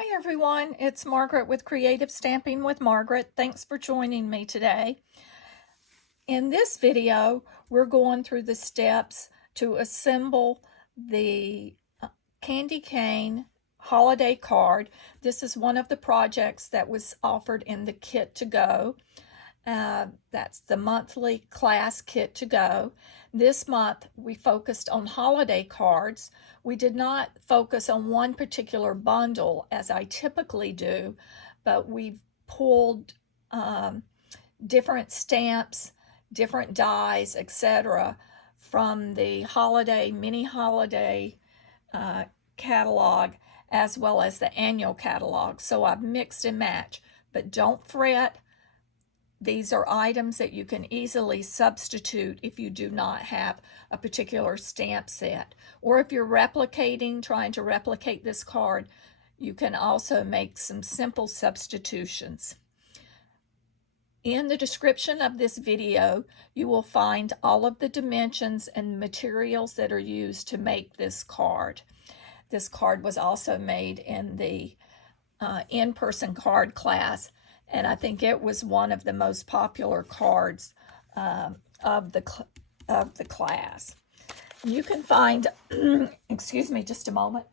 Hi everyone, it's Margaret with Creative Stamping with Margaret. Thanks for joining me today. In this video, we're going through the steps to assemble the candy cane holiday card. This is one of the projects that was offered in the kit to go. That's the monthly class kit to go. This month we focused on holiday cards. We did not focus on one particular bundle as I typically do, but we've pulled different stamps, different dies, etc. from the holiday, mini holiday catalog as well as the annual catalog. So I've mixed and matched, but don't fret. These are items that you can easily substitute if you do not have a particular stamp set. Or if you're trying to replicate this card, you can also make some simple substitutions. In the description of this video, you will find all of the dimensions and materials that are used to make this card. This card was also made in the in-person card class, and I think it was one of the most popular cards of the class. You can find, excuse me just a moment.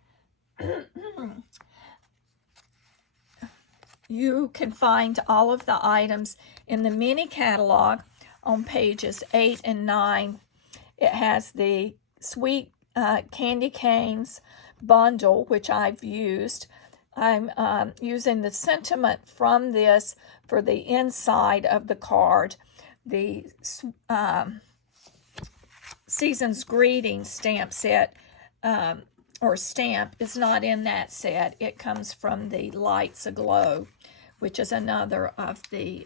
You can find all of the items in the mini catalog on pages 8 and 9. It has the Sweet Candy Canes bundle, which I've used. I'm using the sentiment from this for the inside of the card. The Season's Greeting stamp set or stamp is not in that set. It comes from the Lights Aglow, which is another of the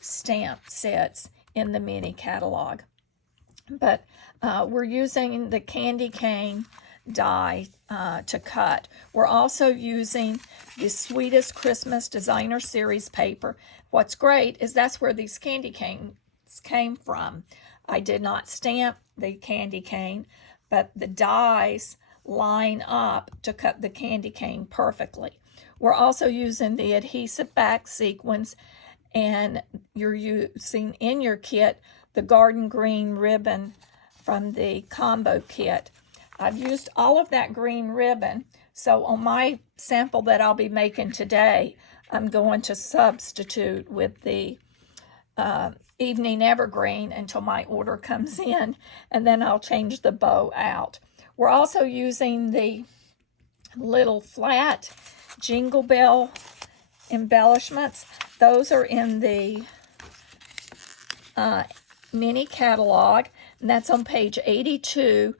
stamp sets in the mini catalog. But we're using the candy cane die to cut. We're also using the Sweetest Christmas Designer Series paper. What's great is that's where these candy canes came from. I did not stamp the candy cane, but the dies line up to cut the candy cane perfectly. We're also using the adhesive back sequins, and you're using in your kit the garden green ribbon from the combo kit. I've used all of that green ribbon, so on my sample that I'll be making today, I'm going to substitute with the Evening Evergreen until my order comes in, and then I'll change the bow out. We're also using the little flat Jingle Bell embellishments. Those are in the mini catalog, and that's on page 82.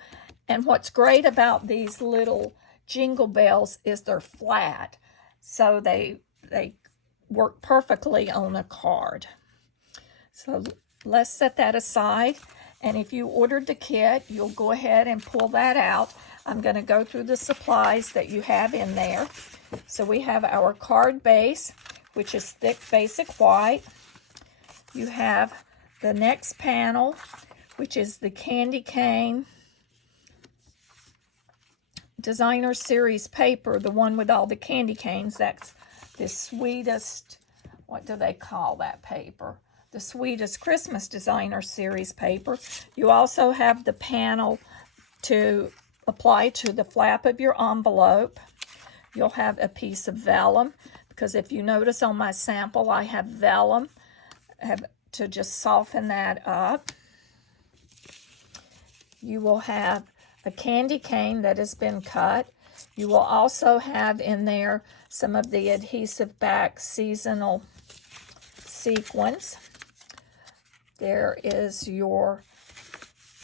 And what's great about these little jingle bells is they're flat, so they work perfectly on a card. So let's set that aside, and if you ordered the kit, you'll go ahead and pull that out. I'm going to go through the supplies that you have in there. So we have our card base, which is thick basic white. You have the next panel, which is the candy cane Designer Series paper, the one with all the candy canes. That's the Sweetest, what do they call that paper? The Sweetest Christmas Designer Series paper. You also have the panel to apply to the flap of your envelope. You'll have a piece of vellum, because if you notice on my sample, I have vellum. I have to just soften that up. You will have a candy cane that has been cut. You will also have in there some of the adhesive back seasonal sequins. There is your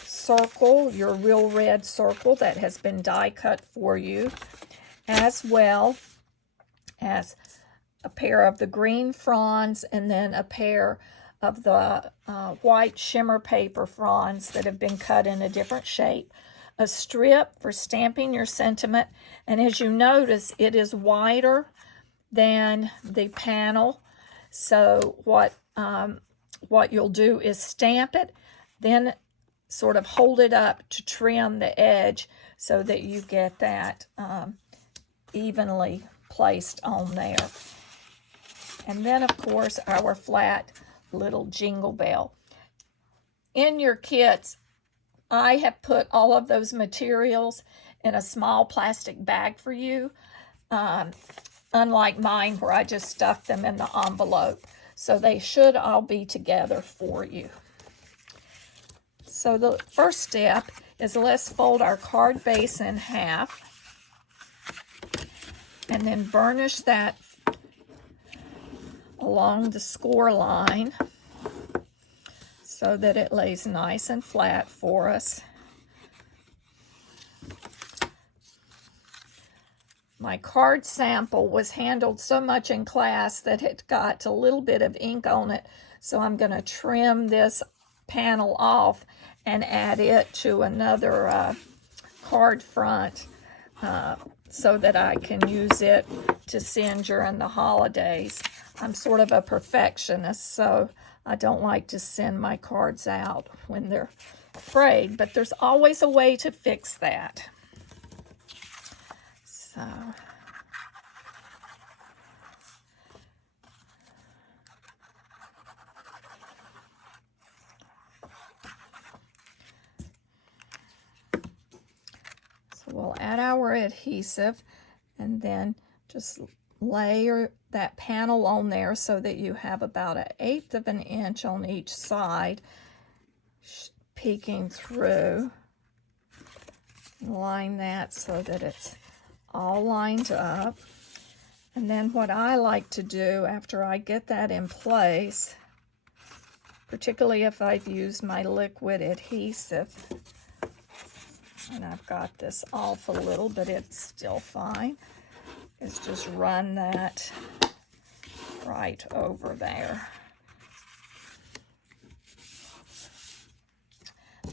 circle, your real red circle that has been die cut for you, as well as a pair of the green fronds and then a pair of the white shimmer paper fronds that have been cut in a different shape. A strip for stamping your sentiment, and as you notice, it is wider than the panel. So what you'll do is stamp it, then sort of hold it up to trim the edge so that you get that evenly placed on there. And then, of course, our flat little jingle bell. In your kits, I have put all of those materials in a small plastic bag for you, unlike mine where I just stuffed them in the envelope. So they should all be together for you. So the first step is let's fold our card base in half and then burnish that along the score line so that it lays nice and flat for us. My card sample was handled so much in class that it got a little bit of ink on it, so I'm going to trim this panel off and add it to another card front so that I can use it to send during the holidays. I'm sort of a perfectionist, so I don't like to send my cards out when they're frayed, but there's always a way to fix that. So we'll add our adhesive and then just layer that panel on there so that you have about 1/8 of an inch on each side peeking through. Line that so that it's all lined up. And then what I like to do after I get that in place, particularly if I've used my liquid adhesive, and I've got this off a little, but it's still fine, is just run that right over there.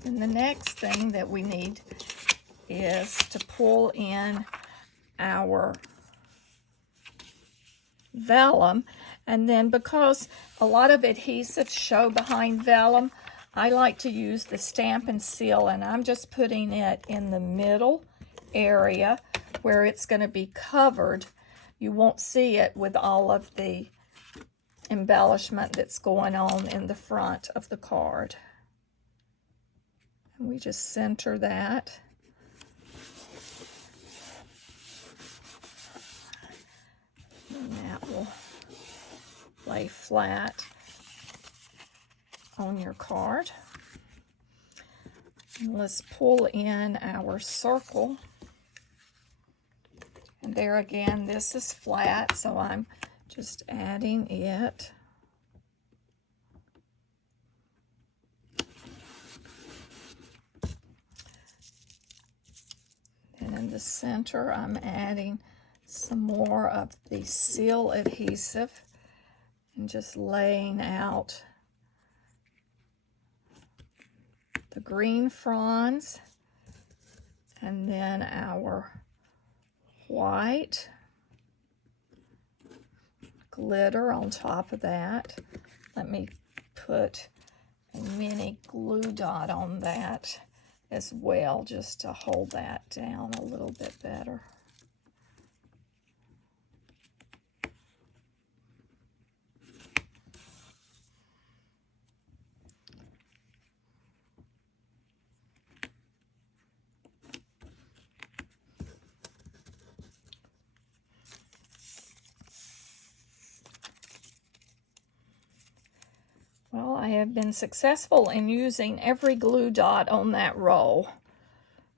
And the next thing that we need is to pull in our vellum, and then because a lot of adhesives show behind vellum, I like to use the Stampin' Seal, and I'm just putting it in the middle area where it's going to be covered. You won't see it with all of the embellishment that's going on in the front of the card. And we just center that. And that will lay flat on your card. And let's pull in our circle. And there again, this is flat, so I'm just adding it. And in the center, I'm adding some more of the seal adhesive and just laying out the green fronds and then our white glitter on top of that. Let me put a mini glue dot on that as well, just to hold that down a little bit better. Well, I have been successful in using every glue dot on that roll.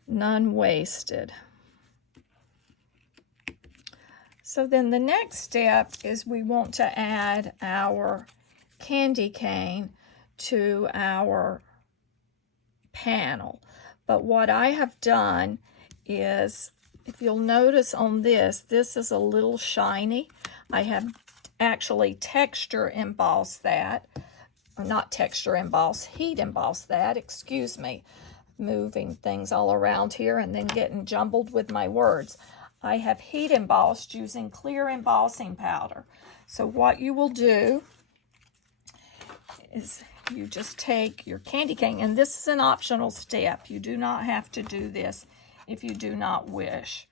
None wasted. So then the next step is we want to add our candy cane to our panel. But what I have done is, if you'll notice on this, this is a little shiny. I have actually texture embossed that. Not texture emboss, heat emboss that, excuse me, moving things all around here and then getting jumbled with my words. I have heat embossed using clear embossing powder. So what you will do is you just take your candy cane, and this is an optional step. You do not have to do this if you do not wish.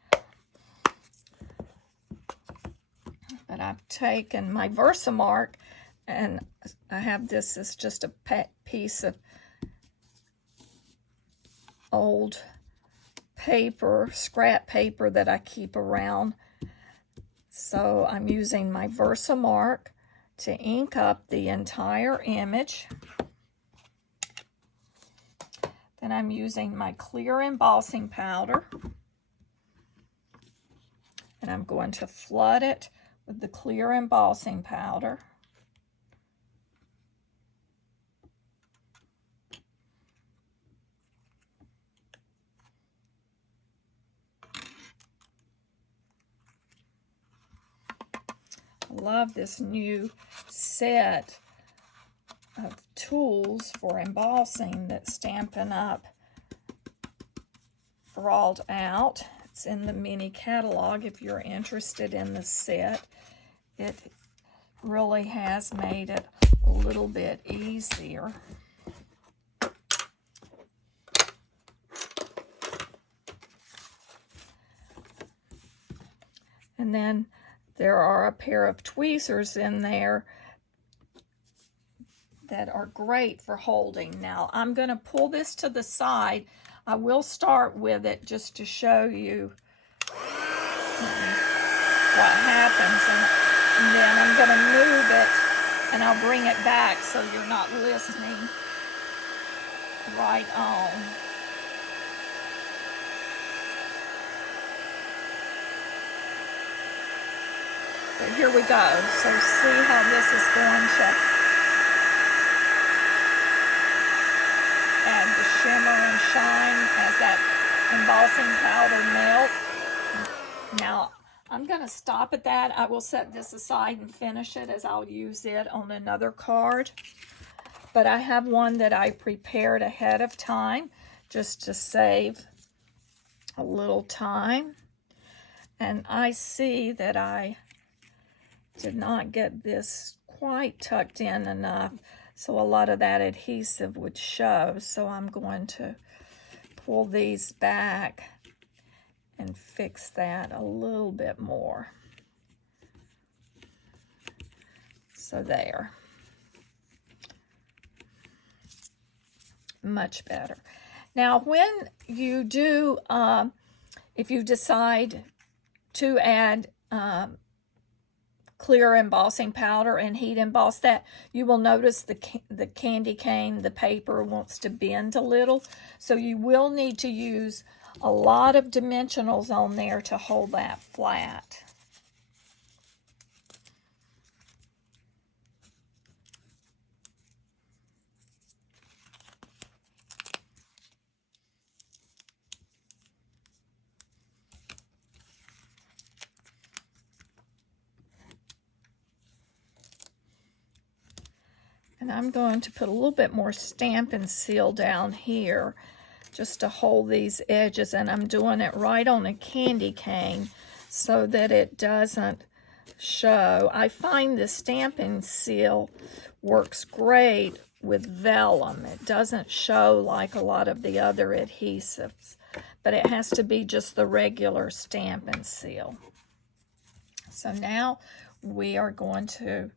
But I've taken my Versamark, and I have this as just a piece of old paper, scrap paper that I keep around. So I'm using my Versamark to ink up the entire image. Then I'm using my clear embossing powder, and I'm going to flood it with the clear embossing powder. I love this new set of tools for embossing that Stampin' Up! Brought out. It's in the mini catalog if you're interested in the set. It really has made it a little bit easier. And then there are a pair of tweezers in there that are great for holding. Now I'm going to pull this to the side. I will start with it just to show you what happens, and then I'm going to move it and I'll bring it back so you're not listening right on. But here we go. So see how this is going to add the shimmer and shine as that embossing powder melts. Now I'm going to stop at that. I will set this aside and finish it, as I'll use it on another card. But I have one that I prepared ahead of time just to save a little time. And I see that I did not get this quite tucked in enough, so a lot of that adhesive would show. So I'm going to pull these back and fix that a little bit more. So there. Much better. Now when you do, if you decide to add clear embossing powder and heat emboss that, you will notice the candy cane, the paper wants to bend a little. So you will need to use a lot of dimensionals on there to hold that flat. And I'm going to put a little bit more Stampin' Seal down here just to hold these edges, and I'm doing it right on a candy cane so that it doesn't show. I find the Stampin' Seal works great with vellum. It doesn't show like a lot of the other adhesives, but it has to be just the regular Stampin' Seal. So now we are going to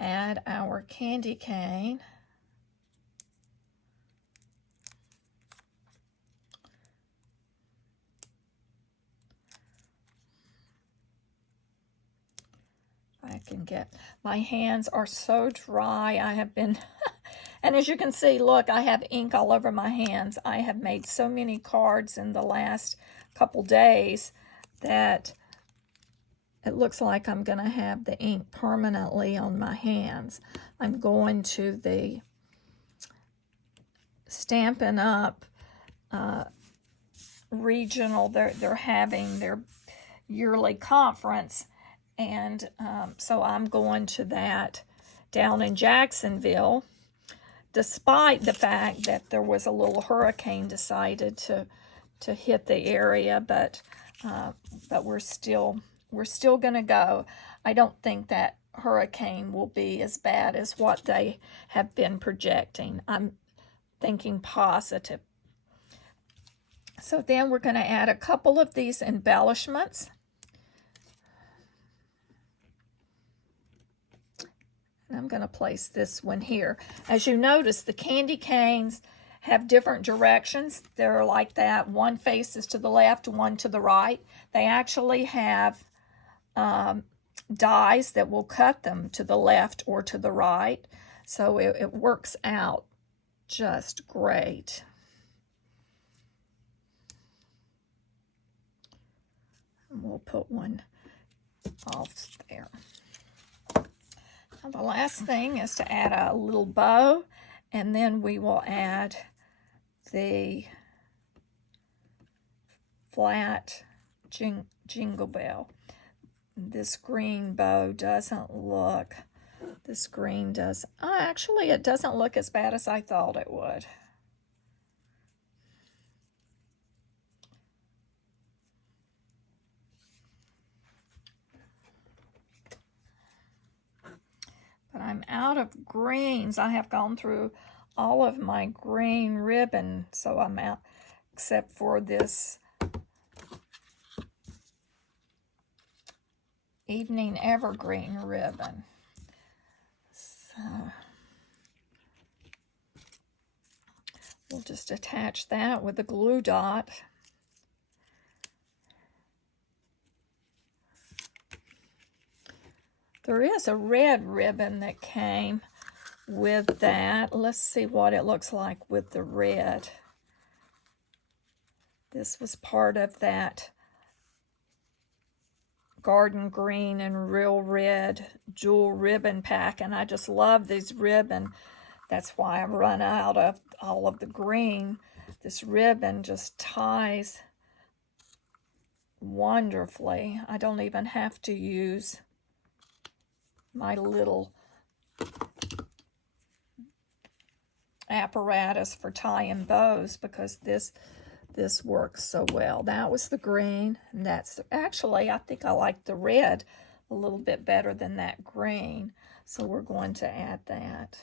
add our candy cane. I can get, my hands are so dry. I have been, and as you can see, look, I have ink all over my hands. I have made so many cards in the last couple days that it looks like I'm going to have the ink permanently on my hands. I'm going to the Stampin' Up! Regional, they're having their yearly conference, and so I'm going to that down in Jacksonville, despite the fact that there was a little hurricane decided to hit the area, but we're still going to go. I don't think that hurricane will be as bad as what they have been projecting. I'm thinking positive. So then we're going to add a couple of these embellishments. And I'm going to place this one here. As you notice, the candy canes have different directions. They're like that. One faces to the left, one to the right. They actually have dies that will cut them to the left or to the right. So it works out just great. And we'll put one off there. Now the last thing is to add a little bow, and then we will add the flat jingle bell. This green bow doesn't look, this green does, actually it doesn't look as bad as I thought it would. But I'm out of greens. I have gone through all of my green ribbon, so I'm out, except for this Evening Evergreen ribbon. So we'll just attach that with a glue dot. There is a red ribbon that came with that. Let's see what it looks like with the red. This was part of that garden green and real red jewel ribbon pack, and I just love these ribbon. That's why I run out of all of the green. This ribbon just ties wonderfully. I don't even have to use my little apparatus for tying bows because this works so well. That was the green, and that's actually, I think I like the red a little bit better than that green, so we're going to add that.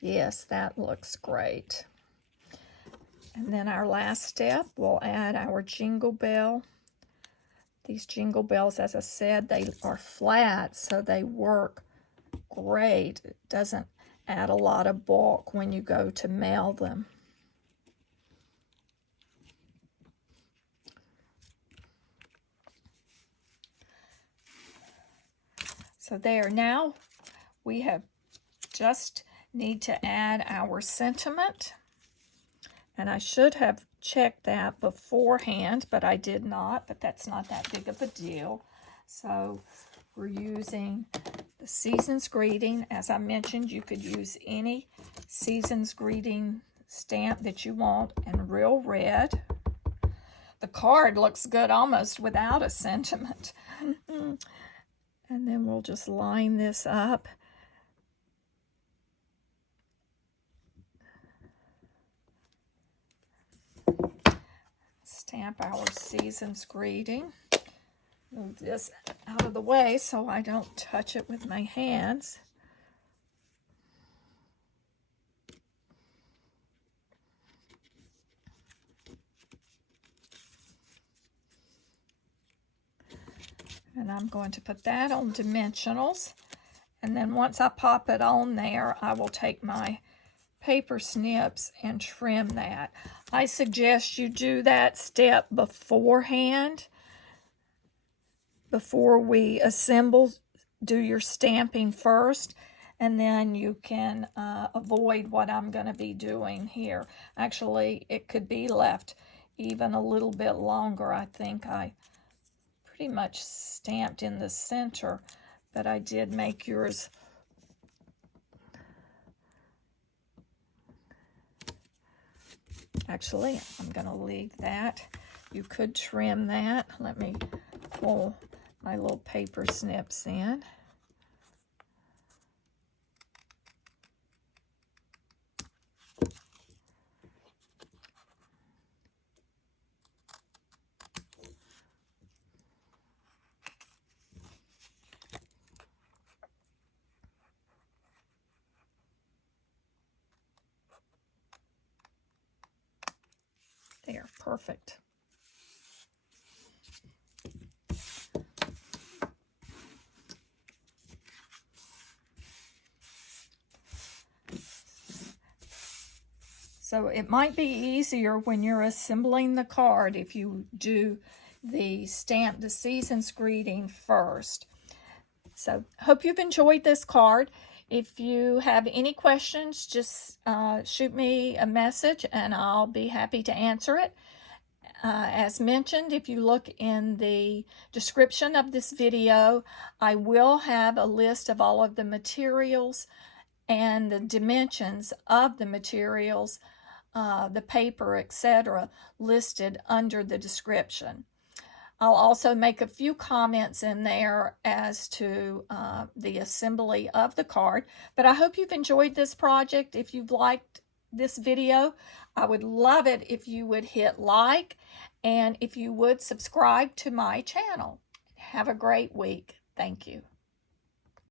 Yes, that looks great. And then our last step, we'll add our jingle bell. These jingle bells, as I said, they are flat, so they work great. It doesn't add a lot of bulk when you go to mail them. So there, now we have just need to add our sentiment. And I should have checked that beforehand, but I did not, but that's not that big of a deal. So we're using the Season's Greeting. As I mentioned, you could use any Season's Greeting stamp that you want, and real red. The card looks good almost without a sentiment. And then we'll just line this up. Stamp our Season's Greeting. Move this out of the way so I don't touch it with my hands. And I'm going to put that on dimensionals. And then once I pop it on there, I will take my paper snips and trim that. I suggest you do that step beforehand, before we assemble. Do your stamping first, and then you can avoid what I'm going to be doing here. Actually, it could be left even a little bit longer. I think I pretty much stamped in the center, but I did make yours actually. I'm going to leave that. You could trim that. Let me pull my little paper snips in. perfect. So it might be easier when you're assembling the card if you do the stamp the season's greeting first. So hope you've enjoyed this card. If you have any questions, just shoot me a message and I'll be happy to answer it. As mentioned, if you look in the description of this video, I will have a list of all of the materials and the dimensions of the materials, the paper, etc., listed under the description. I'll also make a few comments in there as to the assembly of the card, but I hope you've enjoyed this project. If you've liked this video, I would love it if you would hit like and if you would subscribe to my channel. Have a great week. Thank you.